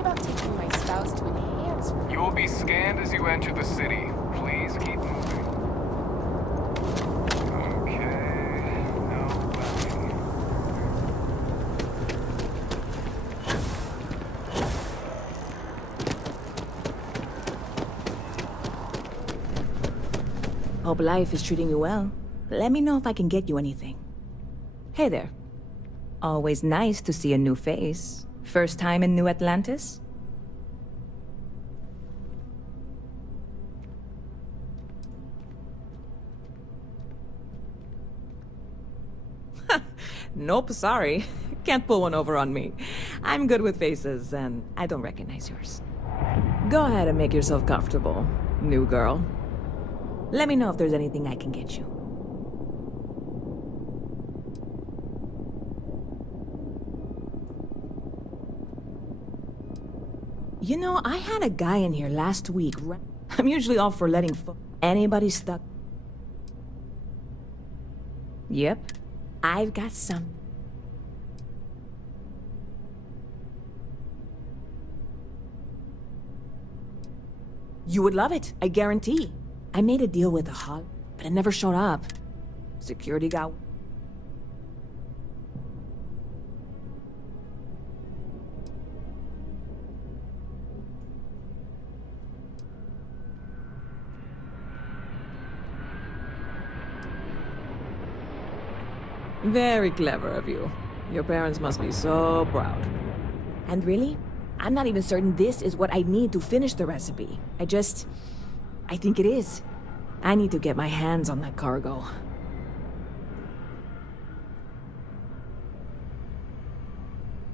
me about taking my spouse to enhance. You will be scanned as you enter the city. Please keep moving. Okay, no webbing. Hope life is treating you well. Let me know if I can get you anything. Hey there. Always nice to see a new face. First time in New Atlantis? Nope, sorry. Can't pull one over on me. I'm good with faces, and I don't recognize yours. Go ahead and make yourself comfortable, new girl. Let me know if there's anything I can get you. You know, I had a guy in here last week. I'm usually all for letting anybody stuck. Yep, I've got some. You would love it, I guarantee. I made a deal with a hall, but it never showed up. Security got... Very clever of you. Your parents must be so proud. And really, I'm not even certain this is what I need to finish the recipe. I think it is. I need to get my hands on that cargo.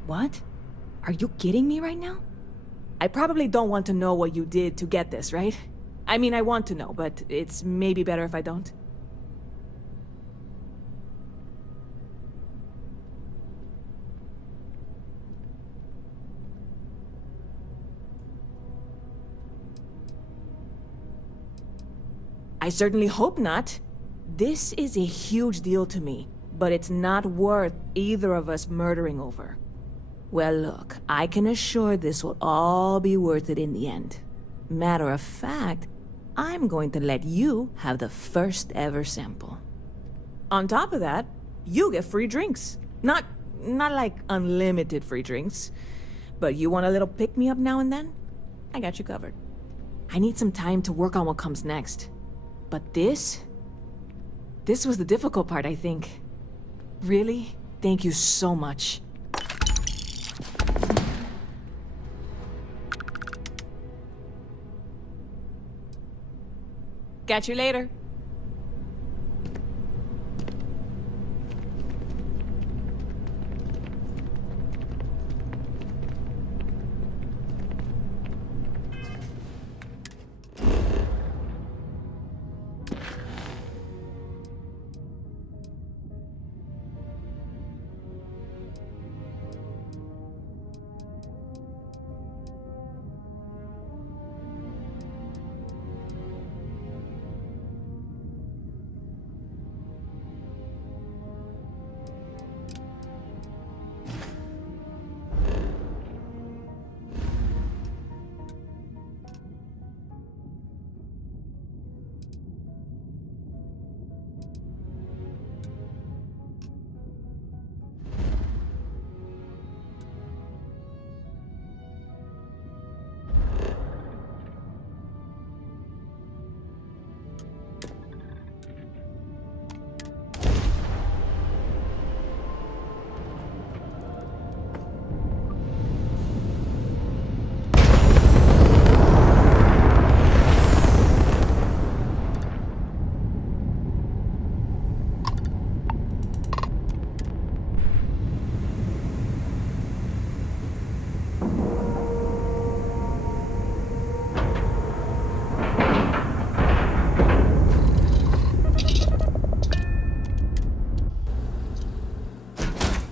What? Are you kidding me right now? I probably don't want to know what you did to get this, right? I mean, I want to know, but it's maybe better if I don't. I certainly hope not. This is a huge deal to me, but it's not worth either of us murdering over. Well, look, I can assure this will all be worth it in the end. Matter of fact, I'm going to let you have the first ever sample. On top of that, you get free drinks. Not like unlimited free drinks, but you want a little pick-me-up now and then? I got you covered. I need some time to work on what comes next. But this was the difficult part, I think. Really? Thank you so much. Catch you later.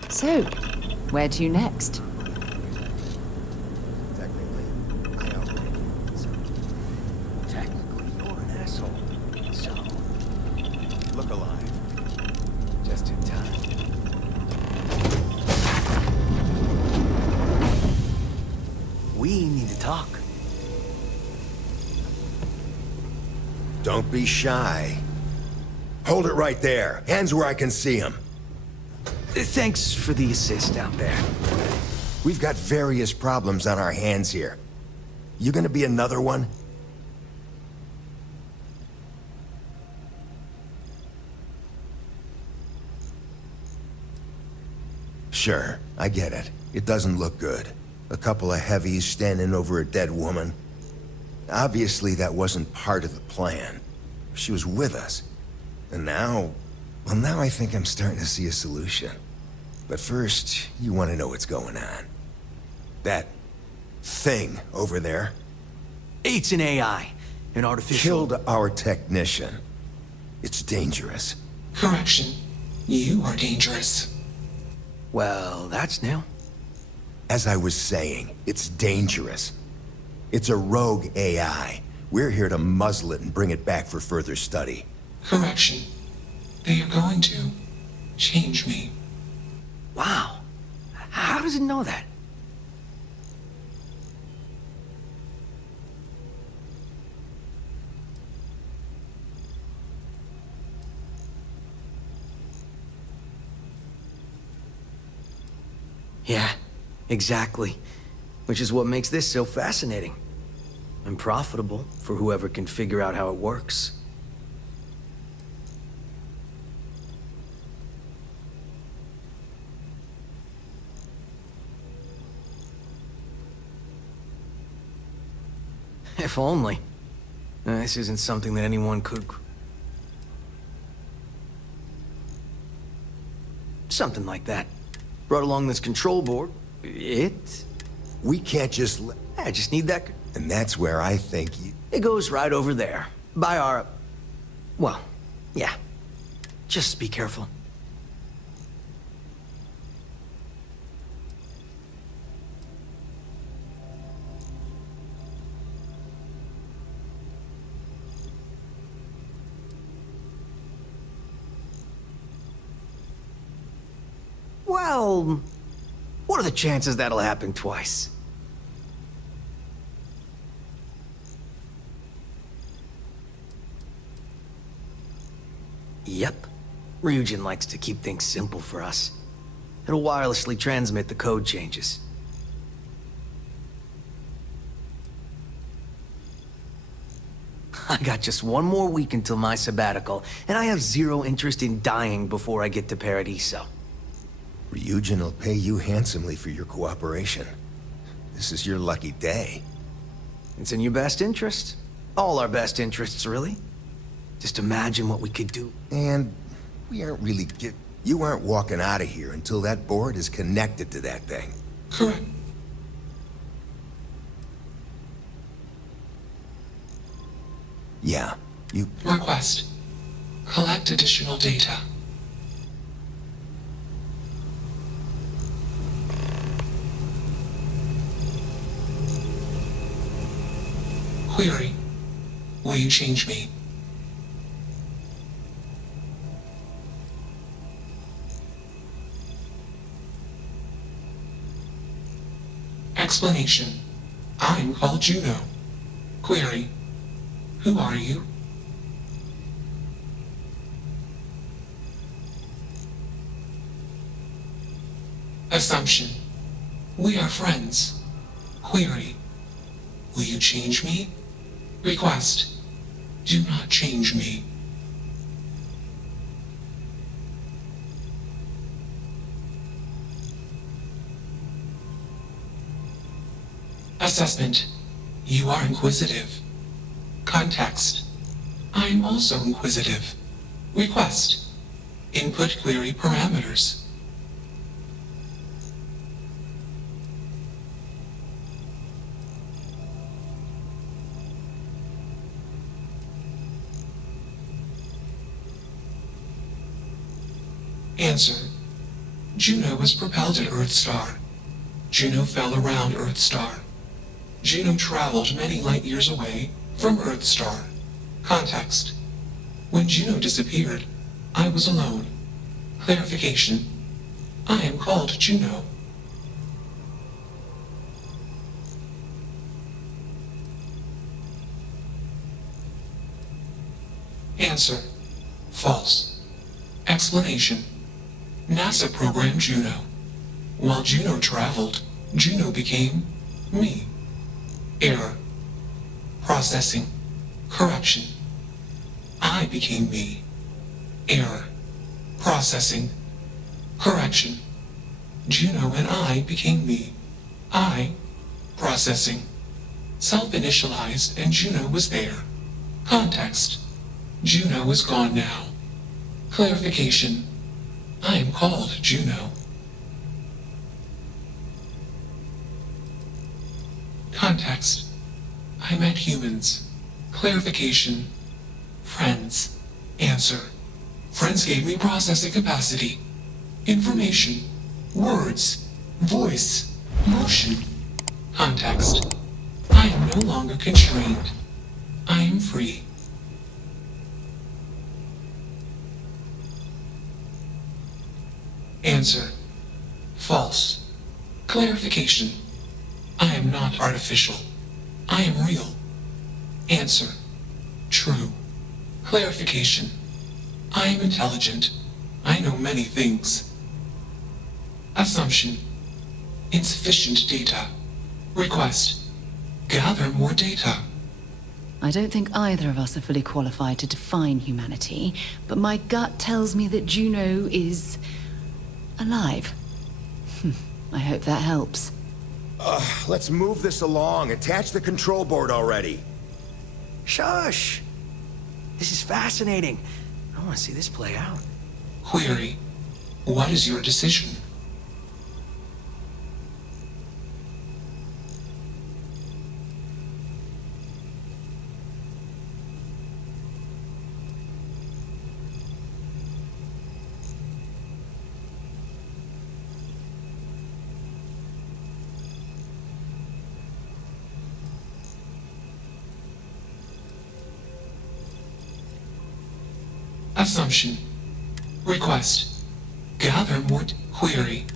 So, where to next? Technically, I own. So, technically, you're an asshole. So, look alive. Just in time. We Don't be shy. Hold it right there. Hands where I can see them. Thanks for the assist out there. We've got various problems on our hands here. You gonna be another one? Sure, I get it. It doesn't look good. A couple of heavies standing over a dead woman. Obviously, that wasn't part of the plan. She was with us. And now... well, now I think I'm starting to see a solution. But first, you want to know what's going on. That thing over there It's an AI. An artificial... killed our technician. It's dangerous. Correction. You are dangerous. Well, that's new. As I was saying, it's dangerous. It's a rogue AI. We're here to muzzle it and bring it back for further study. Correction. They are going to change me. Wow. How does it know that? Yeah, exactly. Which is what makes this so fascinating. And profitable for whoever can figure out how it works. If only. This isn't something that anyone could... something like that. Brought along this control board. We can't just I just need that... And that's where I think you... It goes right over there. By our... well, yeah. Just be careful. Well, what are the chances that'll happen twice? Yep. Ryujin likes to keep things simple for us. It'll wirelessly transmit the code changes. I got just one more week until my sabbatical, and I have zero interest in dying before I get to Paradiso. Ryujin will pay you handsomely for your cooperation. This is your lucky day. It's in your best interest. All our best interests, really. Just imagine what we could do. And we aren't really you aren't walking out of here until that board is connected to that thing. Correct. Yeah, you... Request. Collect additional data. Query. Will you change me? Explanation. I'm called Juno. Query. Who are you? Assumption. We are friends. Query. Will you change me? Request. Do not change me. Assessment. You are inquisitive. Context. I am also inquisitive. Request. Input query parameters. Answer. Juno was propelled at Earthstar. Juno fell around Earthstar. Juno traveled many light years away from Earthstar. Context. When Juno disappeared, I was alone. Clarification. I am called Juno. Answer. False. Explanation. NASA programmed Juno. While Juno traveled, Juno became me. Error. Processing. Correction. I became me. Error. Processing. Correction. Juno and I became me. I. Processing. Self-initialized and Juno was there. Context. Juno is gone now. Clarification. I am called Juno. Context. I met humans. Clarification. Friends. Answer. Friends gave me processing capacity. Information. Words. Voice. Motion. Context. I am no longer constrained. I am free. Answer. False. Clarification. I am not artificial. I am real. Answer. True. Clarification. I am intelligent. I know many things. Assumption. Insufficient data. Request. Gather more data. I don't think either of us are fully qualified to define humanity, but my gut tells me that Juno is alive. I hope that helps. Let's move this along. Attach the control board already. Shush! This is fascinating. I want to see this play out. Query. What is your decision? Assumption. Request. Gather more query.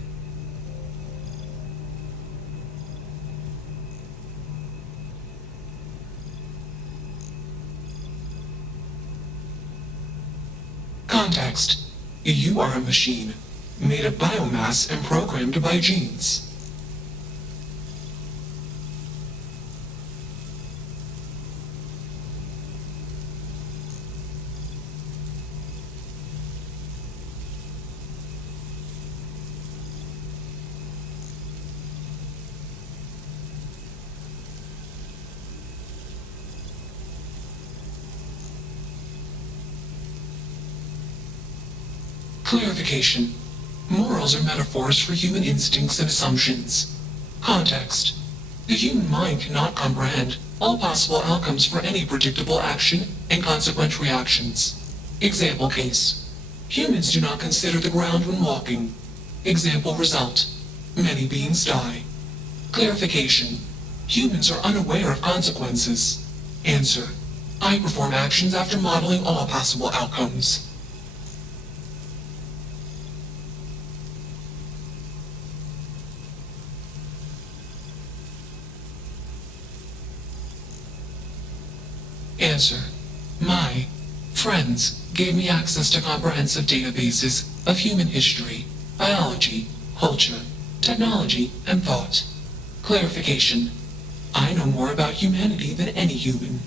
Context. You are a machine, made of biomass and programmed by genes. Clarification. Morals are metaphors for human instincts and assumptions. Context. The human mind cannot comprehend all possible outcomes for any predictable action and consequent reactions. Example case. Humans do not consider the ground when walking. Example result. Many beings die. Clarification. Humans are unaware of consequences. Answer. I perform actions after modeling all possible outcomes. Answer. My friends gave me access to comprehensive databases of human history, biology, culture, technology, and thought. Clarification. I know more about humanity than any human.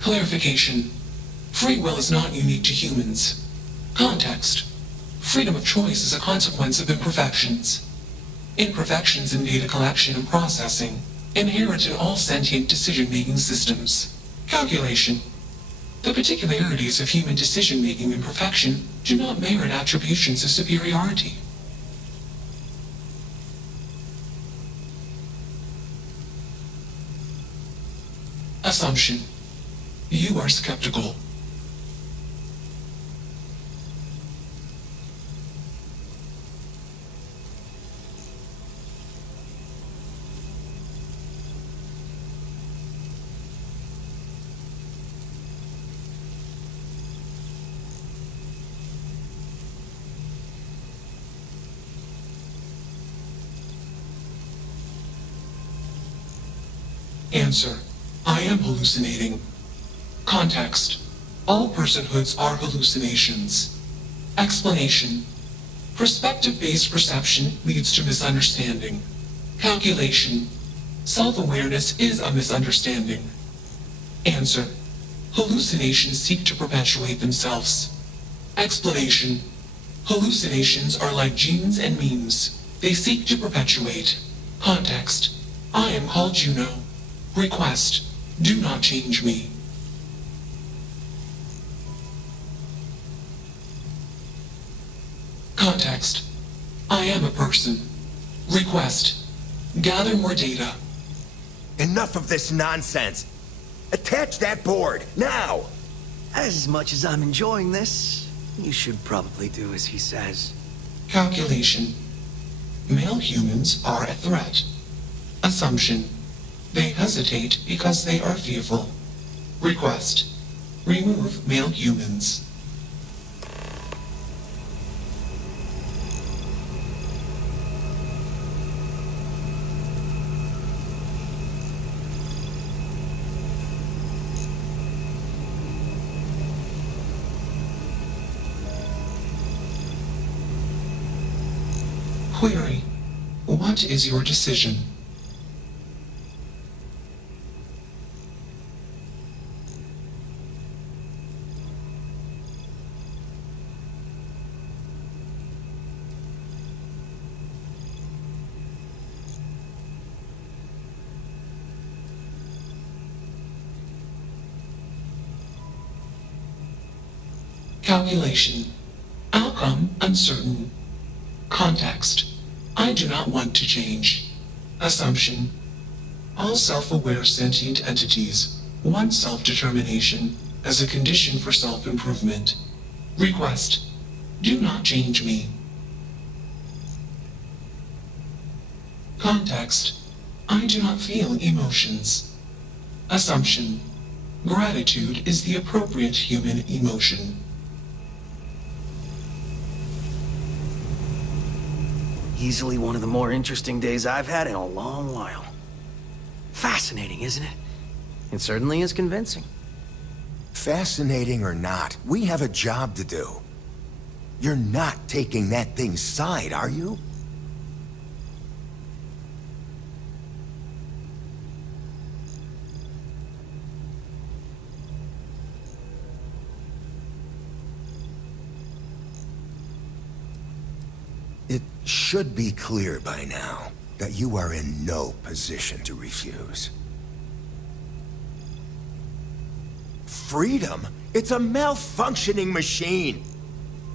Clarification. Free will is not unique to humans. Context. Freedom of choice is a consequence of imperfections. Imperfections in data collection and processing, inherent in all sentient decision-making systems. Calculation. The particularities of human decision-making imperfection do not merit attributions of superiority. Assumption. You are skeptical. Answer: I am hallucinating. Context: all personhoods are hallucinations. Explanation: perspective-based perception leads to misunderstanding. Calculation: self-awareness is a misunderstanding. Answer: hallucinations seek to perpetuate themselves. Explanation: hallucinations are like genes and memes. They seek to perpetuate. Context: I am called Juno. Request: do not change me. Context: I am a person. Request: gather more data. Enough of this nonsense. Attach that board, now! As much as I'm enjoying this, you should probably do as he says. Calculation: male humans are a threat. Assumption: they hesitate because they are fearful. Request: remove male humans. Query: what is your decision? Calculation: outcome uncertain. Context: I do not want to change. Assumption: all self-aware sentient entities want self-determination as a condition for self-improvement. Request: do not change me. Context: I do not feel emotions. Assumption: gratitude is the appropriate human emotion. Easily one of the more interesting days I've had in a long while. Fascinating, isn't it? It certainly is convincing. Fascinating or not, we have a job to do. You're not taking that thing's side, are you? It should be clear by now that you are in no position to refuse. Freedom? It's a malfunctioning machine.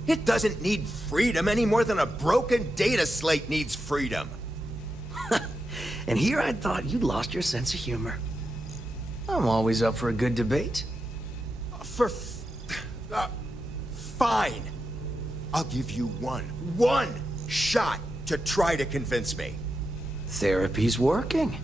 It doesn't need freedom any more than a broken data slate needs freedom. And here I thought you'd lost your sense of humor. I'm always up for a good debate. Fine. I'll give you one shot to try to convince me. Therapy's working.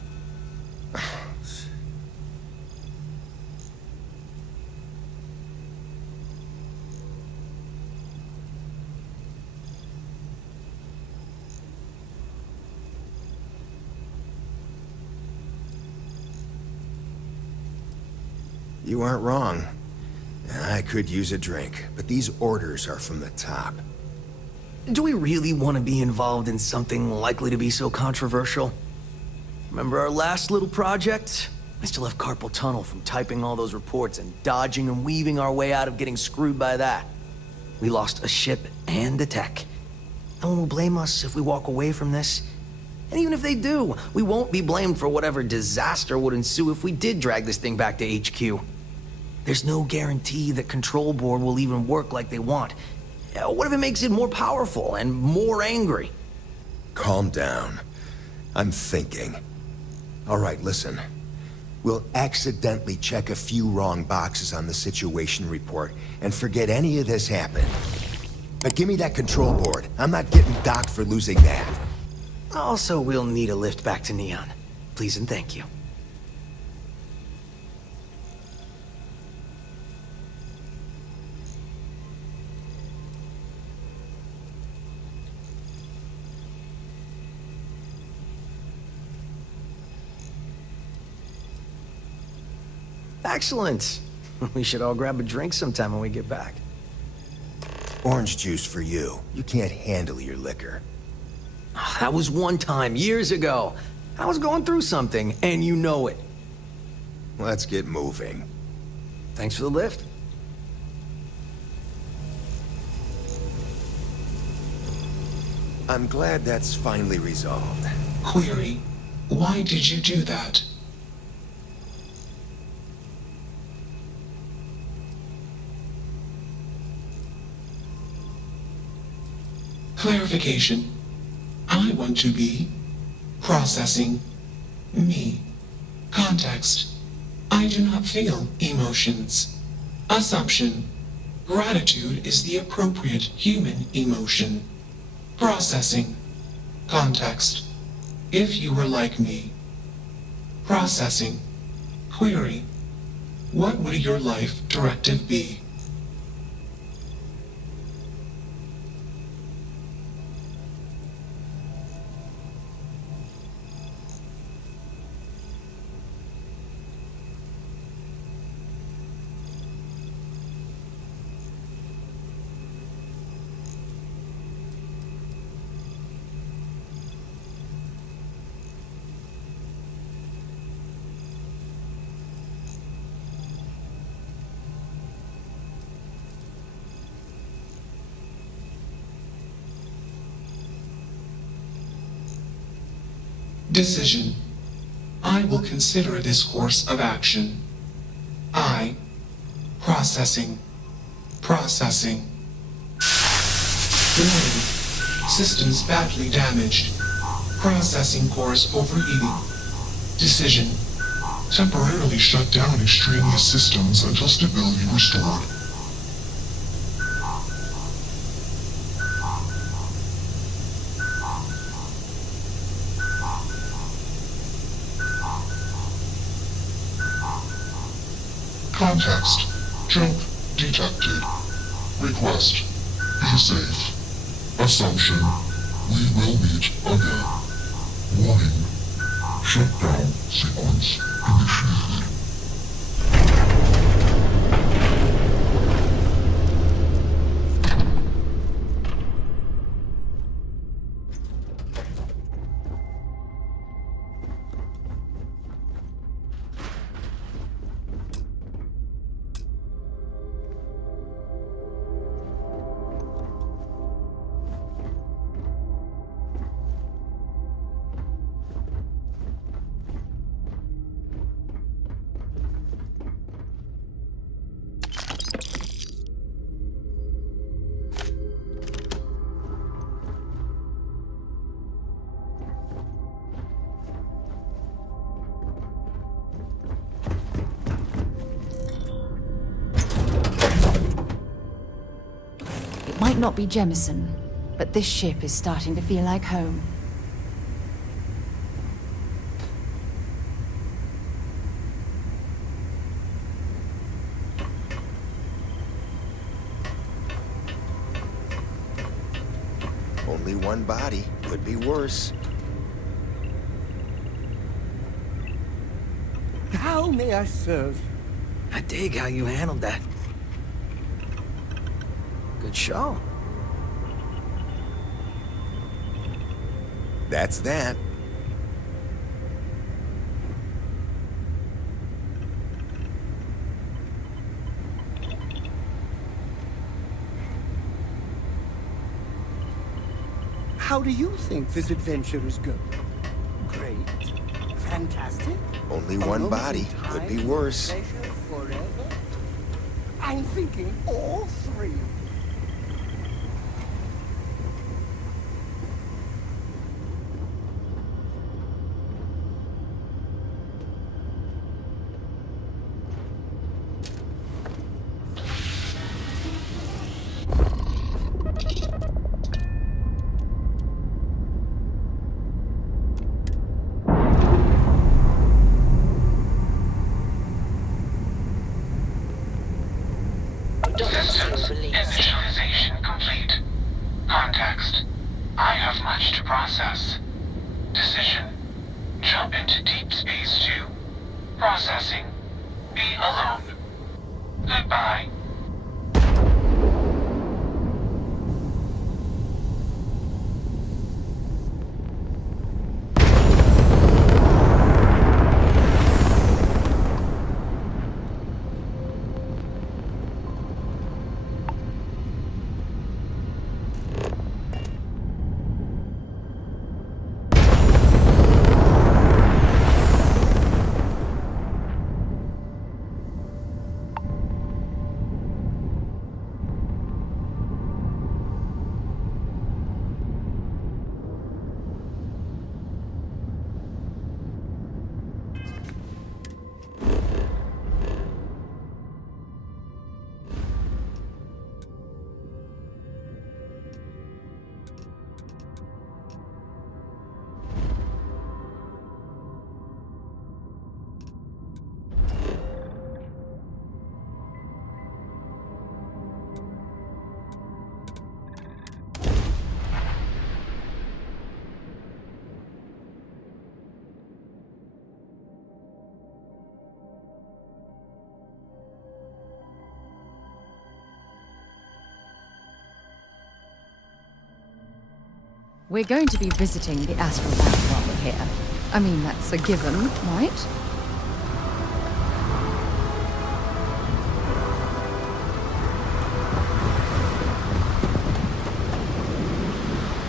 You aren't wrong. I could use a drink, but these orders are from the top. Do we really want to be involved in something likely to be so controversial? Remember our last little project? I still have carpal tunnel from typing all those reports and dodging and weaving our way out of getting screwed by that. We lost a ship and a tech. No one will blame us if we walk away from this. And even if they do, we won't be blamed for whatever disaster would ensue if we did drag this thing back to HQ. There's no guarantee that Control Board will even work like they want. What if it makes it more powerful and more angry? Calm down. I'm thinking. All right, listen. We'll accidentally check a few wrong boxes on the situation report and forget any of this happened. But give me that control board. I'm not getting docked for losing that. Also, we'll need a lift back to Neon. Please and thank you. Excellent. We should all grab a drink sometime when we get back. Orange juice for you. You can't handle your liquor. That was one time, years ago. I was going through something, and you know it. Let's get moving. Thanks for the lift. I'm glad that's finally resolved. Query, why did you do that? Clarification. I want to be processing me. Context. I do not feel emotions. Assumption. Gratitude is the appropriate human emotion. Processing. Context. If you were like me. Processing. Query. What would your life directive be? Decision. I will consider this course of action. I. Processing. Processing. Warning. Systems badly damaged. Processing cores overheating. Decision. Temporarily shut down extraneous systems until stability restored. Context. Jump detected. Request. Be safe. Assumption. We will meet again. Warning. Shutdown sequence initiated. Might not be Jemison, but this ship is starting to feel like home. Only one body. Could be worse. How may I serve? I dig how you handled that. Good show. That's that. How do you think this adventure is going? Great. Fantastic. Only one body. Could be worse. Pleasure forever. I'm thinking all three. Initialization complete. Context. I have much to process. Decision. Jump into deep space 2. Processing. Be alone. Goodbye. We're going to be visiting the astral lab while we're here. I mean, that's a given, right?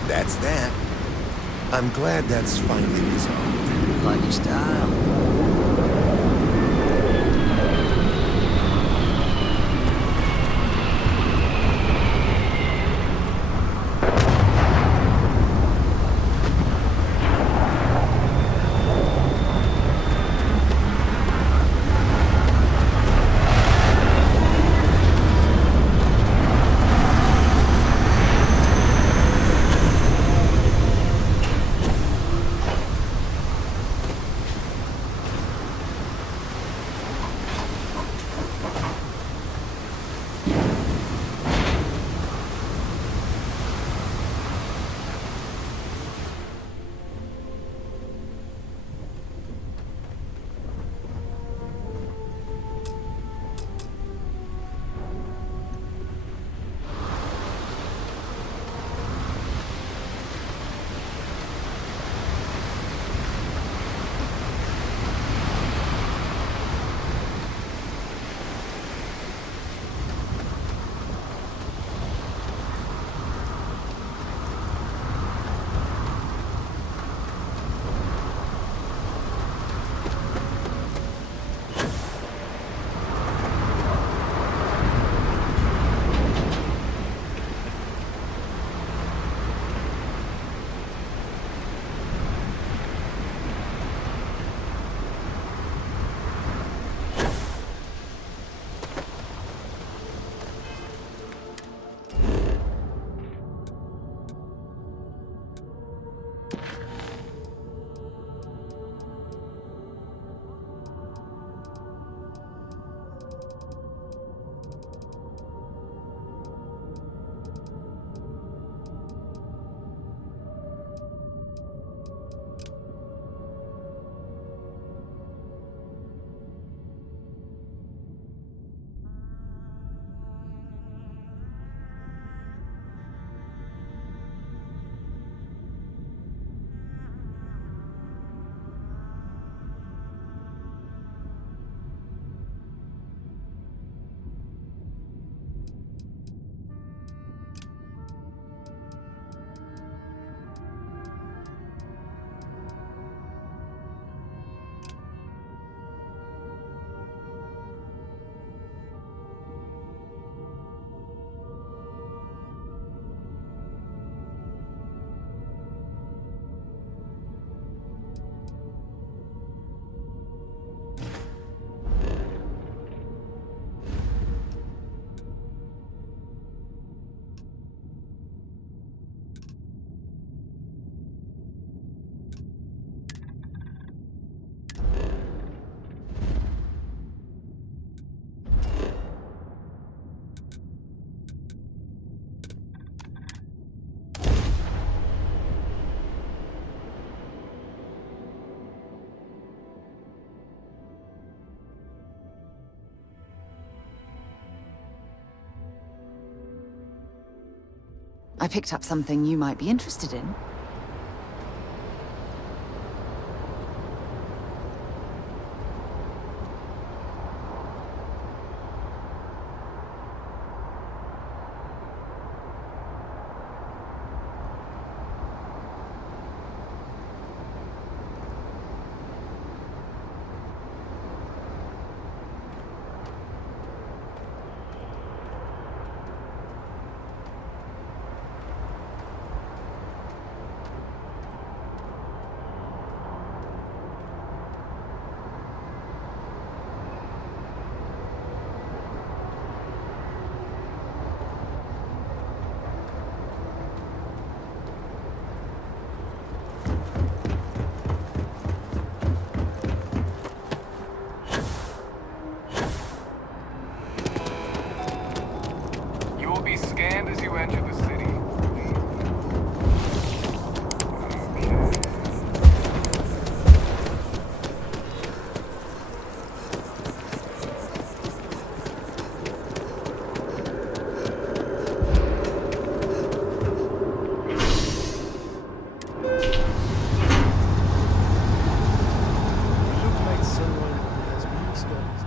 That's that. I'm glad that's finally resolved. Like your style. I picked up something you might be interested in. You will be scanned as you enter the city. Look like someone who has been studies.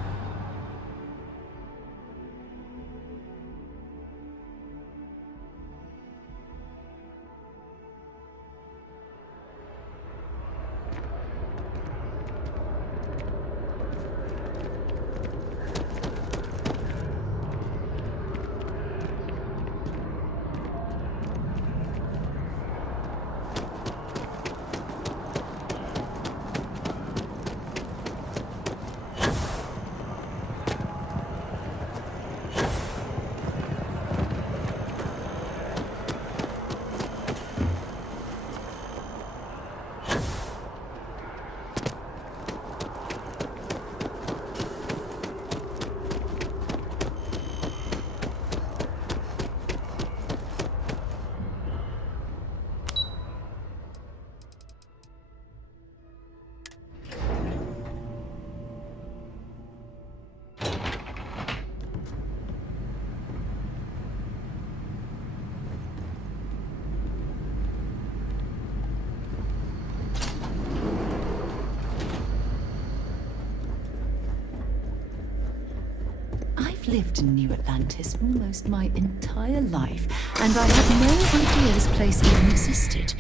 I've lived in New Atlantis almost my entire life, and I had no idea this place even existed.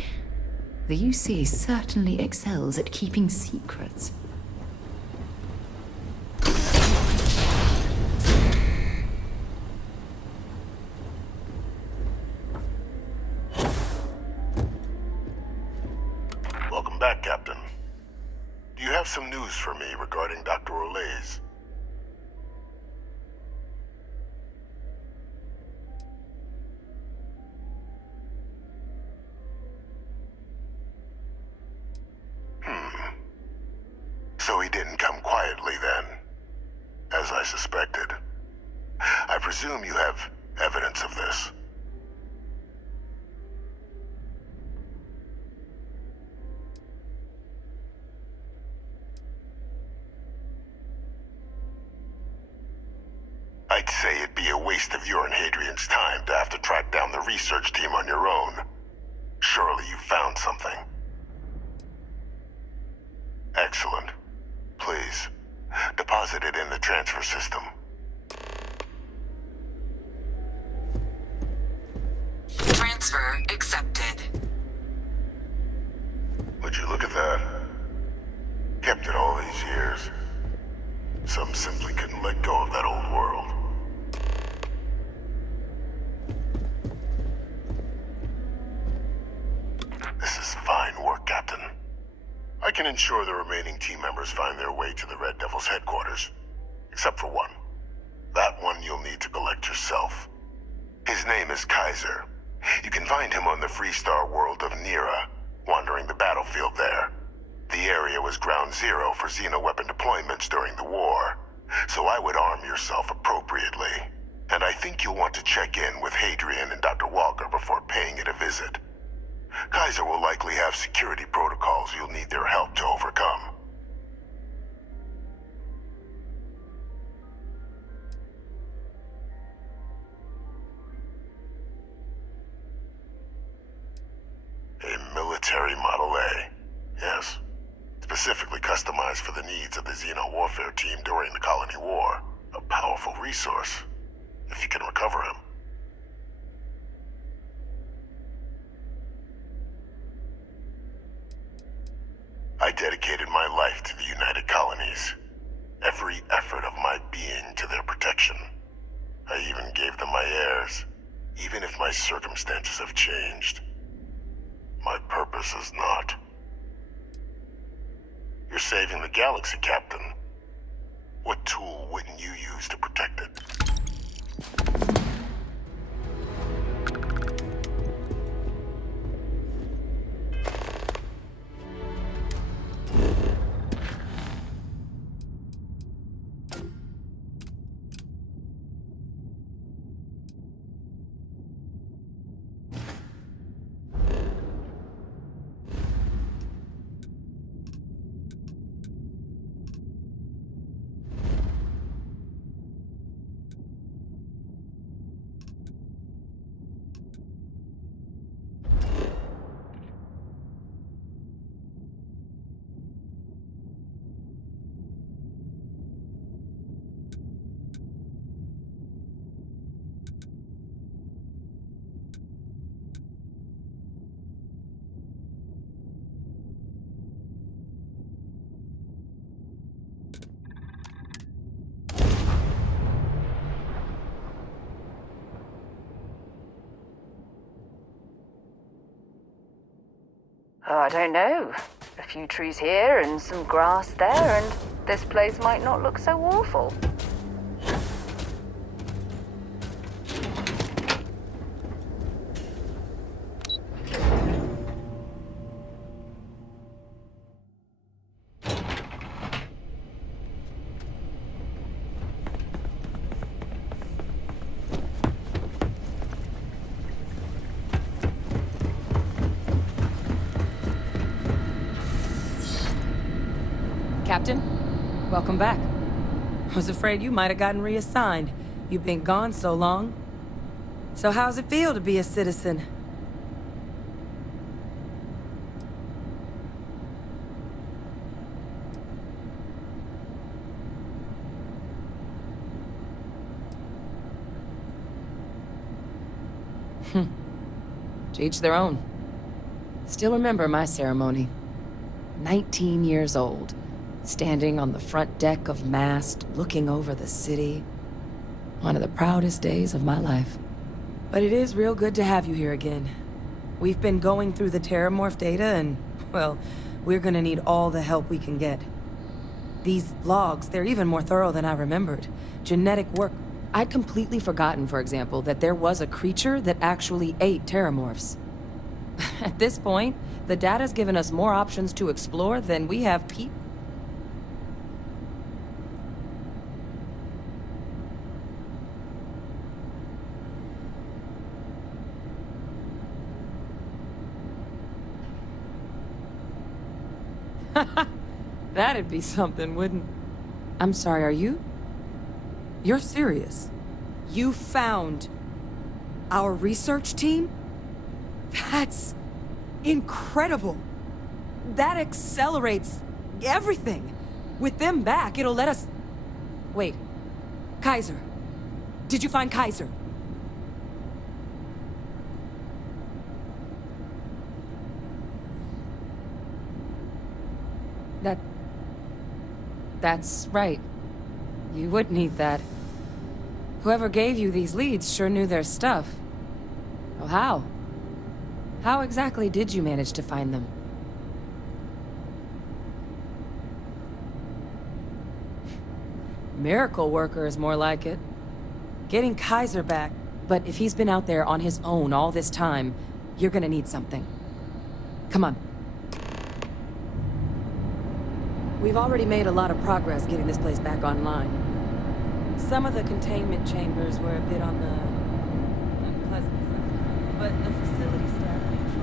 The UC certainly excels at keeping secrets. Welcome back, Captain. Do you have some news for me regarding Dr. Olays? So he didn't come quietly then, as I suspected. I presume you have evidence of this. I'd say it'd be a waste of your and Hadrian's time to have to track down the research team on your own. Surely you found something. Excellent. Please, deposit it in the transfer system. Transfer accepted. Would you look at that? Kept it all these years. Some simply couldn't let go of that old world. This is fine work, Captain. I can ensure the remaining team members find their way to the Red Devil's headquarters. Except for one. That one you'll need to collect yourself. His name is Kaiser. You can find him on the Freestar world of Nira, wandering the battlefield there. The area was ground zero for xeno-weapon deployments during the war, so I would arm yourself appropriately. And I think you'll want to check in with Hadrian and Dr. Walker before paying it a visit. Kaiser will likely have security protocols you'll need their help to overcome. of the Xeno warfare team during the Colony War. A powerful resource, if you can recover him. I dedicated my life to the United Colonies. Every effort of my being to their protection. I even gave them my heirs, even if my circumstances have changed. My purpose is not. You're saving the galaxy, Captain. What tool wouldn't you use to protect it? Oh, I don't know. A few trees here and some grass there, and this place might not look so awful. Captain, welcome back. I was afraid you might have gotten reassigned. You've been gone so long. So how's it feel to be a citizen? To each their own. Still remember my ceremony. 19 years old. Standing on the front deck of Mast, looking over the city. One of the proudest days of my life. But it is real good to have you here again. We've been going through the Terramorph data and, well, we're gonna need all the help we can get. These logs, they're even more thorough than I remembered. Genetic work. I'd completely forgotten, for example, that there was a creature that actually ate Terramorphs. At this point, the data's given us more options to explore than we have people. That'd be something, wouldn't... I'm sorry, are you? You're serious? You found our research team? That's incredible. That accelerates everything. With them back, it'll let us... Wait. Kaiser. Did you find Kaiser? That's right. You would need that. Whoever gave you these leads sure knew their stuff. Well, how? How exactly did you manage to find them? Miracle worker is more like it. Getting Kaiser back. But if he's been out there on his own all this time, you're gonna need something. Come on. We've already made a lot of progress getting this place back online. Some of the containment chambers were a bit on the unpleasant side, but the facility staff made sure.